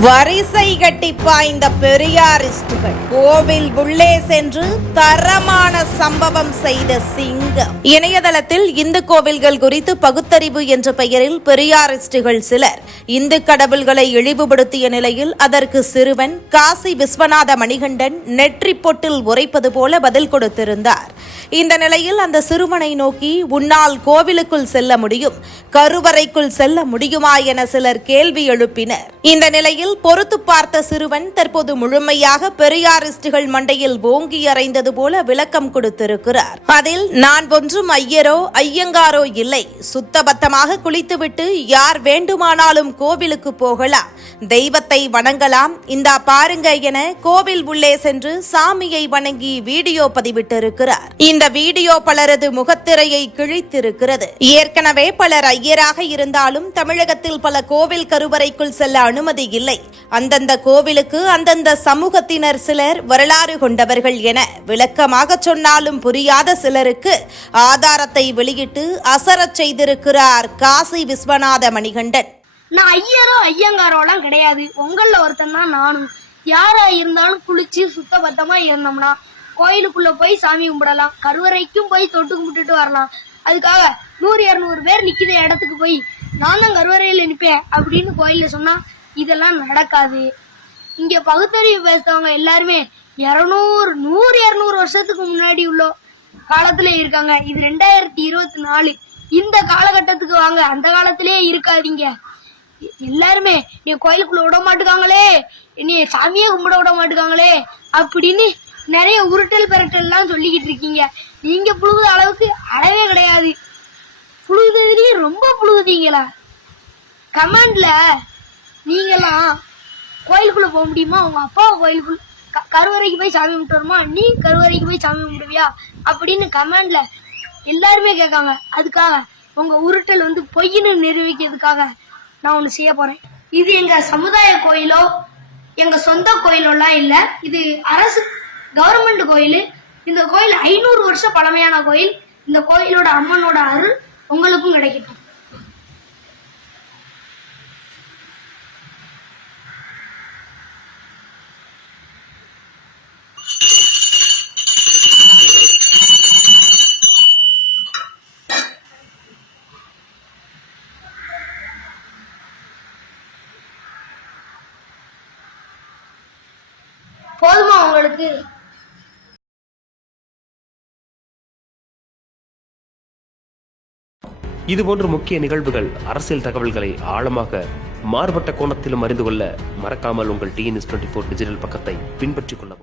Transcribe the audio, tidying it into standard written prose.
வரிசை கட்டி பாய்ந்த பெரியாரிஸ்டுகள் கோவில் உள்ளே சென்று தரமான சம்பவம் செய்த சிங்கம். இணையதளத்தில் இந்து கோவில்கள் குறித்து பகுத்தறிவு என்ற பெயரில் பெரியாரிஸ்டுகள் சிலர் இந்து கடவுள்களை இழிவுபடுத்திய நிலையில் அதற்கு சிறுவன் காசி விஸ்வநாத மணிகண்டன் நெற்றி பொட்டில் உரைப்பது போல பதில் கொடுத்திருந்தார். இந்த நிலையில் அந்த சிறுவனை நோக்கி உன்னால் கோவிலுக்குள் செல்ல முடியும், கருவறைக்குள் செல்ல முடியுமா என சிலர் கேள்வி எழுப்பினர். இந்த நிலையில் பொறுத்து பார்த்த சிறுவன் தற்போது முழுமையாக பெரியாரிஸ்டுகள் மண்டையில் ஓங்கி அறைந்தது போல விளக்கம் கொடுத்திருக்கிறார். அதில் நான் ஒன்றும் ஐயரோ ஐயங்காரோ இல்லை, சுத்தபத்தமாக குளித்துவிட்டு யார் வேண்டுமானாலும் கோவிலுக்கு போகலாம், தெய்வத்தை வணங்கலாம், இந்தா பாருங்க என கோவில் உள்ளே சென்று சாமியை வணங்கி வீடியோ பதிவிட்டிருக்கிறார். இந்த வீடியோ பலரது முகத்திரையை கிழித்திருக்கிறது. ஏற்கனவே பலர் ஐயராக இருந்தாலும் தமிழகத்தில் பல கோவில் கருவறைக்குள் செல்ல அனுமதி இல்லை. அந்தந்த கோவிலுக்கு அந்தந்த சமூகத்தினர் சிலர் வரலாறு கொண்டவர்கள் என விளக்கமாக சொன்னாலும் புரியாத சிலருக்கு ஆதாரத்தை வெளியிட்டு அசரச் செய்திருக்கிறார் காசி விஸ்வநாத மணிகண்டன். நான் ஐயரோ ஐயங்காரோலாம் கிடையாது, உங்கள ஒருத்தன் தான் நானும். யாரா இருந்தாலும் குளிச்சு சுத்தபத்தமா இருந்தோம்னா கோயிலுக்குள்ள போய் சாமி கும்பிடலாம், கருவறைக்கும் போய் தொட்டு கும்பிட்டுட்டு வரலாம். அதுக்காக 100-200 பேர் நிக்கிற இடத்துக்கு போய் நான் தான் கருவறையில நிப்பேன் அப்படின்னு கோயில்ல சொன்னா இதெல்லாம் நடக்காது. இங்க பகுத்தறிவு பேசுறவங்க எல்லாருமே 100-200 வருஷத்துக்கு முன்னாடி உள்ள காலத்துல இருக்காங்க. இது 2024. இந்த காலகட்டத்துக்கு வாங்க, அந்த காலத்திலேயே இருக்காதீங்க. எல்லாருமே நீ கோயிலுக்குள்ள விட மாட்டுக்காங்களே, நீ சாமியே கும்பிட விட மாட்டுக்காங்களே அப்படின்னு நிறைய உருட்டல் பெரட்டல் எல்லாம் சொல்லிக்கிட்டு இருக்கீங்க. நீங்க புழுகுத அளவுக்கு அளவே கிடையாது. புழுகுறதுலயே ரொம்ப புழுகுதீங்களா? கமெண்ட்ல நீங்கெல்லாம் கோயிலுக்குள்ள போக முடியுமா, உங்க அப்பா கோயிலுக்குள்ள கருவறைக்கு போய் சாமி கும்பிட்டு வருமா, நீ கருவறைக்கு போய் சாமி கும்பிடுவியா அப்படின்னு கமெண்ட்ல எல்லாருமே கேட்காங்க. அதுக்காக உங்க உருட்டல் பொய்ன்னு நிரூபிக்கிறதுக்காக நான் ஒண்ணு செய்ய போறேன். இது எங்க சமுதாய கோயிலோ எங்க சொந்த கோயிலோலாம் இல்ல, இது அரசு கவர்மெண்ட் கோயில். இந்த கோயில் 500 வருஷம் பழமையான கோயில். இந்த கோயிலோட அம்மனோட அருள் உங்களுக்கும் கிடைக்கட்டும். போதுமா உங்களுக்கு? இதுபோன்ற முக்கிய நிகழ்வுகள், அரசியல் தகவல்களை ஆழமாக மாறுபட்ட கோணத்திலும் அறிந்து கொள்ள மறக்காமல் உங்கள் TNS24 டிஜிட்டல் பக்கத்தை பின்பற்றிக் கொள்ளவும்.